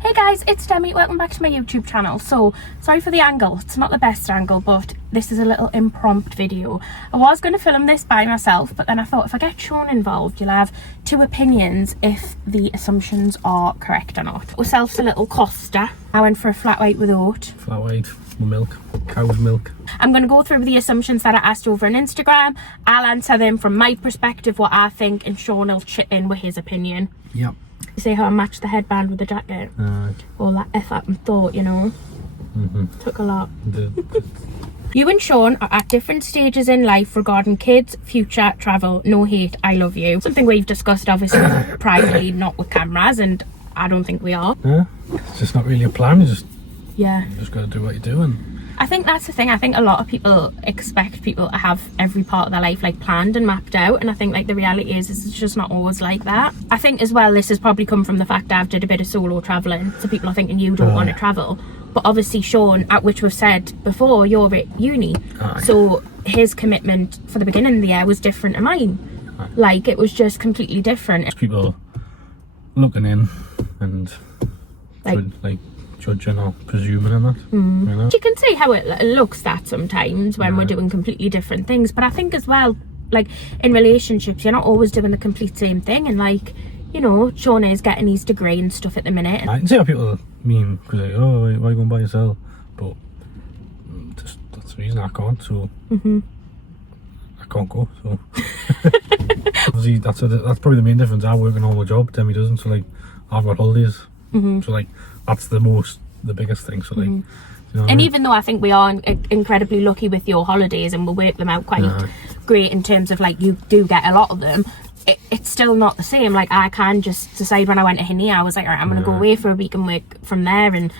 Hey guys, it's Demi. Welcome back to my YouTube channel. So, sorry for the angle. It's not the best angle, but this is a little impromptu video. I was going to film this by myself, but then I thought if I get Sean involved, you'll have two opinions if the assumptions are correct or not. Ourselves a little Costa. I went for a flat white with oat. Flat white with milk, cow's milk. I'm going to go through the assumptions that I asked over on Instagram. I'll answer them from my perspective, what I think, and Sean will chip in with his opinion. Yep. See how I matched the headband with the jacket? All that effort and thought, you know. Took a lot. You and Sean are at different stages in life regarding kids, future, travel, no hate, I love you. Something we've discussed obviously privately, not with cameras, and I don't think we are. Yeah, it's just not really a plan, you just got to do what you're doing. I think that's the thing. I think a lot of people expect people to have every part of their life like planned and mapped out, and I think like the reality is it's just not always like that. I think as well this has probably come from the fact that I've did a bit of solo travelling, so people are thinking you don't want to travel, but obviously Sean, at which we've said before, you're at uni, so his commitment for the beginning of the year was different to mine. Like it was just completely different. People looking in and like judging or presuming in that. You know? You can see how it looks that sometimes when we're doing completely different things, but I think as well, like in relationships you're not always doing the complete same thing, and like, you know, Sean is getting his degree and stuff at the minute. I can see how people mean, because like, oh, why are you going by yourself? But that's the reason I can't, so I can't go, so obviously that's probably the main difference. I work a normal job, Demi doesn't, so like I've got holidays, so like that's the biggest thing, so like you know what I mean? Even though I think we are incredibly lucky with your holidays and we'll work them out quite great in terms of like you do get a lot of them, it's still not the same. Like I can just decide when I went to Hinny, I was like, all right, I'm going to go away for a week and work from there, and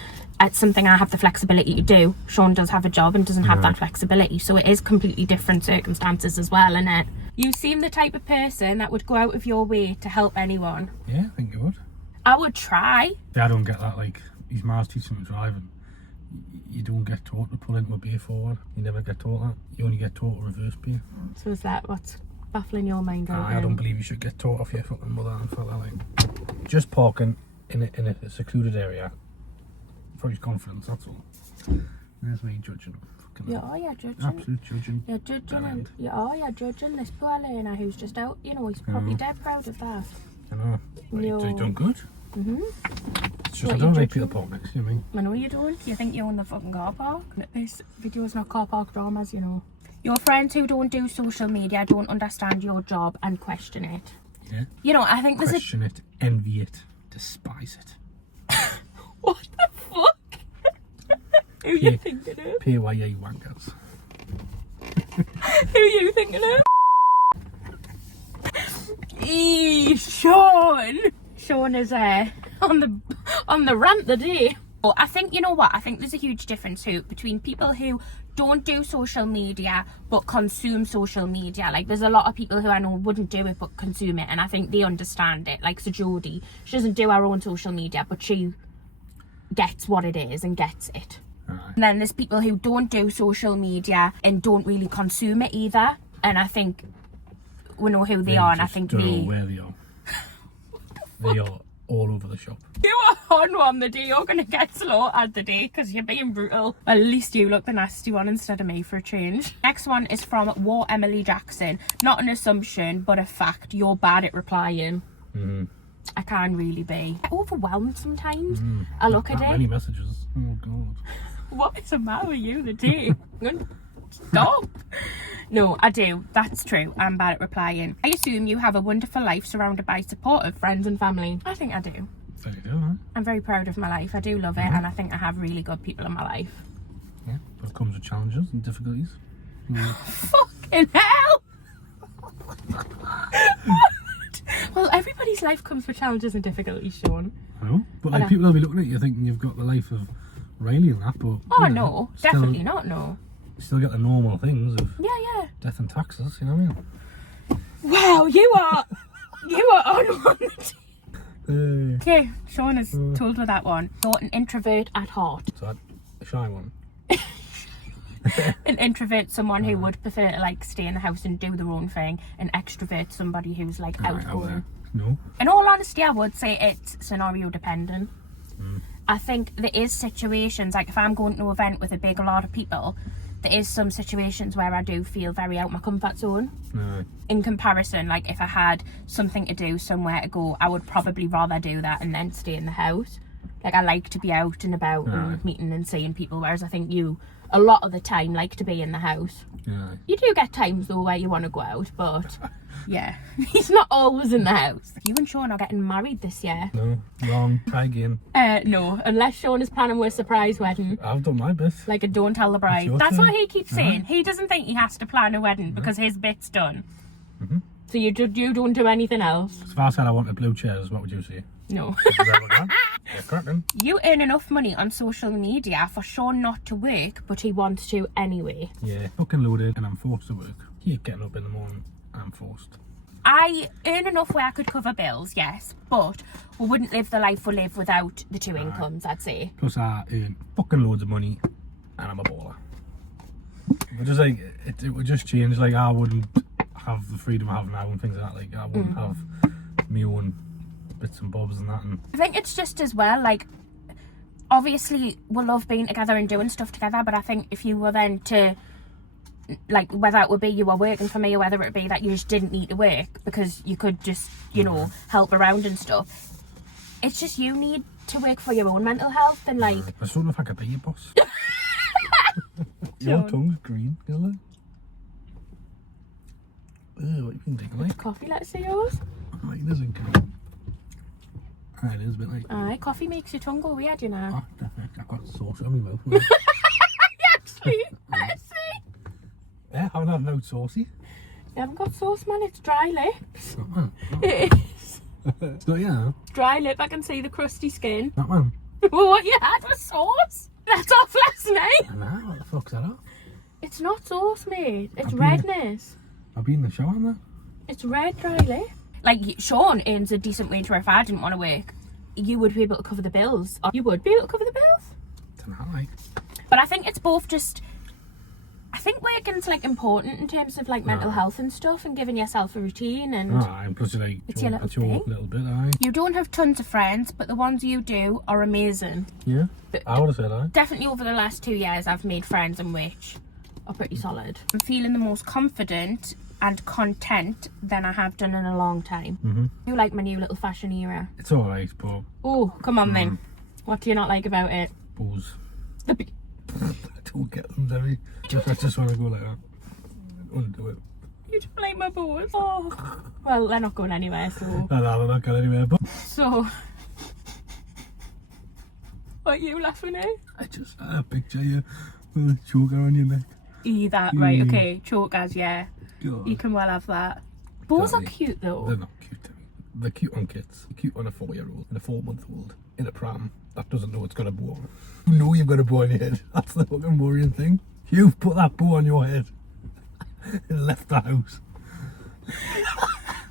it's something I have the flexibility to do. Sean does have a job and doesn't have that flexibility, so it is completely different circumstances as well, isn't it? You seem the type of person that would go out of your way to help anyone. Yeah, I think you would. I would try. Yeah, I don't get that. Like his ma's teaching him to drive, and you don't get taught to pull into a beer forward. You never get taught that. You only get taught to reverse beer. So is that what's baffling your mind right now? I don't believe you should get taught off your fucking mother and fella. Like just parking in a secluded area for his confidence. That's all. There's me judging. You're judging. Absolute judging. You're judging, and you're judging this poor learner who's just out. You know, he's probably dead proud of that. I know. You're doing good. It's just I don't like people park next to me. I know you don't. You think you own the fucking car park. This video is not car park dramas, you know. Your friends who don't do social media don't understand your job and question it. Yeah. You know, I think question it, envy it, despise it. What the fuck? Who you thinking of? PYA wankers. Who you thinking of? Sean! Sean is on the rant today. But I think, you know what, I think there's a huge difference too between people who don't do social media but consume social media. Like there's a lot of people who I know wouldn't do it but consume it, and I think they understand it. Like so Jodie, she doesn't do her own social media but she gets what it is and gets it. And then there's people who don't do social media and don't really consume it either, and I think we know who they are, and I think don't know where they are. They are all over the shop. You are on one the day, you're gonna get slaughtered the day because you're being brutal. At least you look the nasty one instead of me for a change. Next one is from War Emily Jackson. Not an assumption but a fact. You're bad at replying. I can really be. I get overwhelmed sometimes. I look at it. Many messages. Oh god. What is the matter with you today? Stop. No, I do. That's true. I'm bad at replying. I assume you have a wonderful life surrounded by supportive friends and family. I think I do. So you do, huh? I'm very proud of my life. I do love it, and I think I have really good people in my life. Yeah, but it comes with challenges and difficulties. Fucking hell! What? Well, everybody's life comes with challenges and difficulties, Sean. I know, but like people will be looking at you thinking you've got the life of Riley and that, but oh no, definitely not. No. Still get the normal things of death and taxes, you know what I mean? Wow, you are on one. Okay, Sean has told me that one. Not an introvert at heart. So a shy one. An introvert, someone who would prefer to like stay in the house and do their own thing. An extrovert, somebody who's like outgoing. No. In all honesty, I would say it's scenario dependent. I think there is situations, like if I'm going to an event with a big lot of people, there is some situations where I do feel very out my comfort zone. In comparison, like if I had something to do, somewhere to go, I would probably rather do that and then stay in the house. Like I like to be out and about and meeting and seeing people, whereas I think you, a lot of the time, like to be in the house. You do get times though where you want to go out, but yeah, he's not always in the house. You and Sean are getting married this year. No, wrong. Try again. No, unless Sean is planning with a surprise wedding. I've done my bit. Like a don't tell the bride. your That's turn. what he keeps saying. He doesn't think he has to plan a wedding because his bit's done. So you don't do anything else? If I said I wanted blue chairs, what would you say? No. Cracking. You earn enough money on social media for Sean not to work, but he wants to anyway. Yeah, fucking loaded and I'm forced to work. Keep getting up in the morning and I'm forced. I earn enough where I could cover bills, yes, but we wouldn't live the life we live without the two incomes, I'd say. Plus I earn fucking loads of money and I'm a baller. But just like, it would just change, like I wouldn't have the freedom I have now and things like that. Like I wouldn't have my own bits and bobs and that. And I think it's just as well, like, obviously we love being together and doing stuff together, but I think if you were then to, like, whether it would be you were working for me or whether it be that you just didn't need to work because you could just, you know, help around and stuff, it's just you need to work for your own mental health and like... I just don't know if I could be your boss. Your tongue's green, isn't it? What you been thinking, like? Coffee, let's see yours. Like, it isn't good. It is a bit like... Aye, coffee makes your tongue go weird, you know. Oh, I've got sauce on my mouth. Actually, let's see. Yeah, I haven't had no saucy. You haven't got sauce, man, it's dry lips. Not man. It is. It's not, yeah. Dry lip, I can see the crusty skin. Not man. Well, what you had was sauce. That's off last night. I know, what the fuck's that up? It's not sauce, mate. It's I'll be- redness. I'll be in the shower now. It's red dry lip. Like, Sean earns a decent wage where if I didn't want to work, you would be able to cover the bills. You would be able to cover the bills. Don't know, like. But I think it's both just... I think working's, like, important in terms of, like, mental health and stuff and giving yourself a routine and... And plus you like... It's your little it's your thing. little bit, aye. You don't have tons of friends, but the ones you do are amazing. Yeah. I would have said aye. Definitely over the last 2 years, I've made friends in which are pretty solid. I'm feeling the most confident and content than I have done in a long time. You like my new little fashion era? It's alright, but... Oh, come on then. What do you not like about it? Bows. The b- I don't get them, Debbie. I just want to go like that. Undo it. You don't like my bows? Oh. Well, they're not going anywhere, so... No, they're not going anywhere, but... So... What are you laughing at? I just had a picture you with a choker on your neck. That, right, okay. Chokers, yeah. God. You can well have that. Bows are Exactly. cute though. They're not cute, Debbie. They're cute on kids. They're cute on a 4-year-old and a 4-month-old in a pram that doesn't know it's got a bow on. You know you've got a bow on your head. That's the fucking worrying thing. You've put that bow on your head and left the house.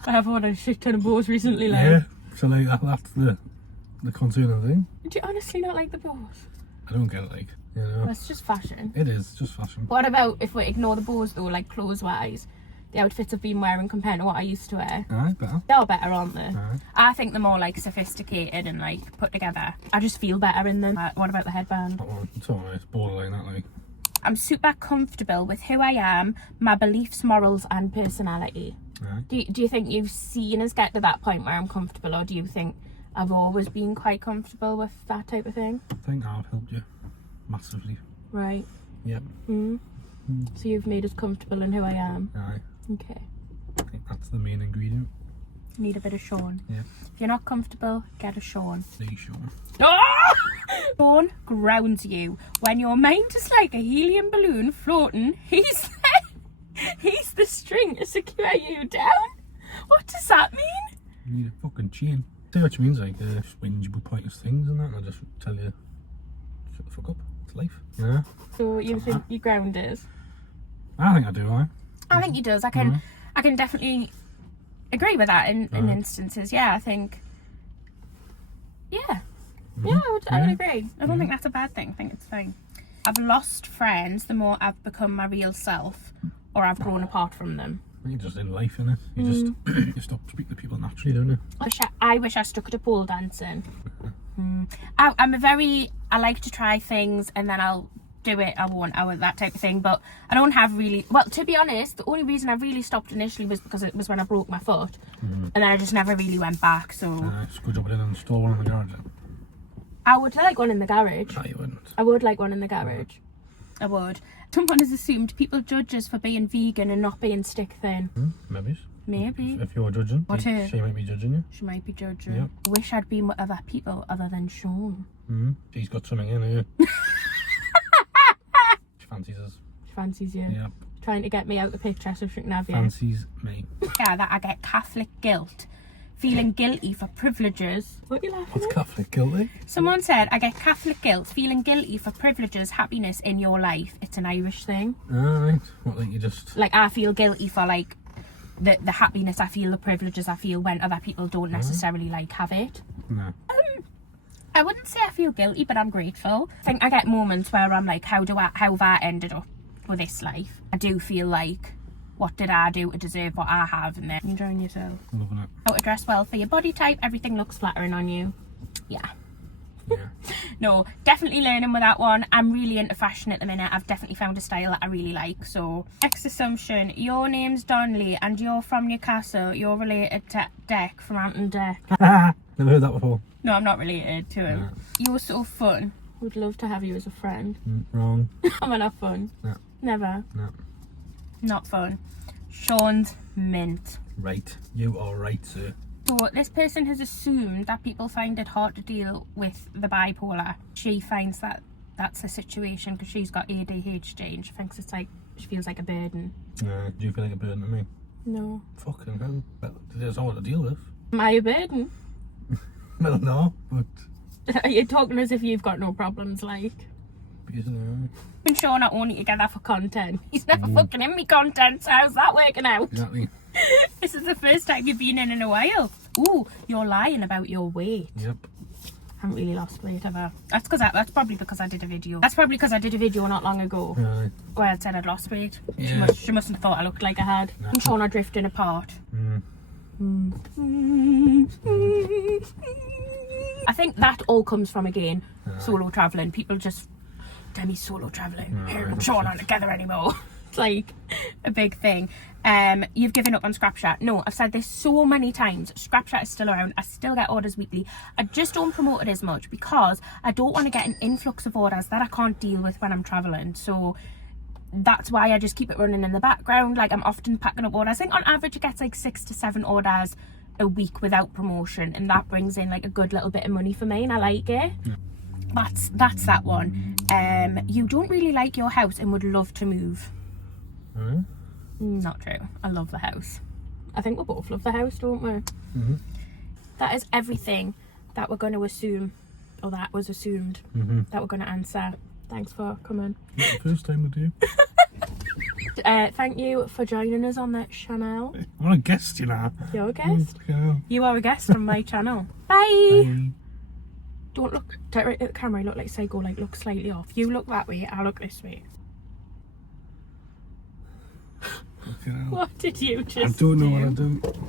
I have ordered a shit ton of bows recently, like. Yeah. So like that's the concerning thing. Do you honestly not like the bows? I don't get it, like, you know. That's just fashion. It is just fashion. What about if we ignore the bows though, like clothes wise? The outfits I've been wearing compared to what I used to wear. Alright, better. They're better, aren't they? Alright. I think they're more like sophisticated and like put together. I just feel better in them. What about the headband? That one, it's alright. It's borderline that, like. I'm super comfortable with who I am, my beliefs, morals and personality. Alright. Do you think you've seen us get to that point where I'm comfortable, or do you think I've always been quite comfortable with that type of thing? I think I've helped you massively. Right. Yep. So you've made us comfortable in who I am. Aye. Okay. I think that's the main ingredient. Need a bit of Sean. Yeah. If you're not comfortable, get a Sean. Are you sure? Oh! Sean grounds you. When your mind is like a helium balloon floating, he's the string to secure you down. What does that mean? You need a fucking chain. Say what you mean, like, just whinge about pointless things and that, and I'll just tell you, shut the fuck up. It's life. Yeah. So you think you ground us? I think I do, aye. I think he does. I can definitely agree with that in instances. Yeah, I think. Yeah. Yeah, I would agree. I don't think that's a bad thing. I think it's fine. I've lost friends, the more I've become my real self, or I've grown apart from them. You're just in life, innit? You just you stop speaking to people naturally, don't you? I wish I stuck to pole dancing. I like to try things and then I'll do it, I won't, that type of thing, but I don't have really, well, to be honest, the only reason I really stopped initially was because it was when I broke my foot, and then I just never really went back, so... Just go jump in and install one in the garage then. I would like one in the garage. No, you wouldn't. I would like one in the garage. I would. Someone has assumed people judge us for being vegan and not being stick thin. Maybe. Maybe. If you're judging, What her? she might be judging you. She might be judging. Yep. I wish I'd been with other people other than Sean. She's got something in here. She fancies us. She fancies you. Yep. Trying to get me out the picture so she can have you. Fancies me. Yeah, that I get Catholic guilt. Feeling guilty for privileges. What are you laughing What's at? Catholic guilty? Someone said, I get Catholic guilt, feeling guilty for privileges, happiness in your life. It's an Irish thing. Alright. What, like you just... Like, I feel guilty for, like, the happiness I feel, the privileges I feel when other people don't necessarily, like, have it. No. I wouldn't say I feel guilty, but I'm grateful. I think I get moments where I'm like, how have I ended up with this life? I do feel like, what did I do to deserve what I have? And then enjoying yourself. Loving it. How to dress well for your body type. Everything looks flattering on you. Yeah. Yeah. No, definitely learning with that one. I'm really into fashion at the minute. I've definitely found a style that I really like. So, next assumption. Your name's Donnelly and you're from Newcastle. You're related to Deck from Ant and Deck. Never heard that before. No, I'm not related to him. No. You're so fun. Would love to have you as a friend. Wrong. Am I not fun? No. Never. No. Not fun. Sean's mint. Right. You are right, sir. So this person has assumed that people find it hard to deal with the bipolar. She finds that that's a situation because she's got ADHD and she thinks it's like, she feels like a burden. Do you feel like a burden to me? No. Fucking hell. Well, there's all to deal with. Am I a burden? Well, no, but... You're talking as if you've got no problems, like. Because, And Sean are only together for content. He's never fucking in me content, so how's that working out? exactly. This is the first time you've been in a while. Ooh, you're lying about your weight. Yep. Haven't really lost weight ever. That's probably because I did a video. That's probably because I did a video not long ago where I said I'd lost weight. Yeah. She mustn't have thought I looked like I had. No. And Sean are drifting apart. I think that all comes from, again, solo travelling. People just, Demi's solo travelling. Her and Sean aren't together anymore. It's like a big thing. You've given up on Scrapchat. No, I've said this so many times. Scrapchat is still around. I still get orders weekly. I just don't promote it as much because I don't want to get an influx of orders that I can't deal with when I'm travelling. So that's why I just keep it running in the background. Like, I'm often packing up orders. I think on average it gets like 6 to 7 orders a week without promotion, and that brings in like a good little bit of money for me, and I like it. That's that one. You don't really like your house and would love to move. Not true. I love the house. I think we both love the house, don't we? That is everything that we're going to assume, or that was assumed, that we're going to answer. Thanks for coming. Not the first time with you. Thank you for joining us on that channel. I'm a guest, you know. You're a guest. Yeah. You are a guest on my channel. Bye. Bye. Don't look directly at the camera. You look like Psycho. Like, look slightly off. You look that way. I look this way. Fucking hell. What did you just I don't know do? what I do.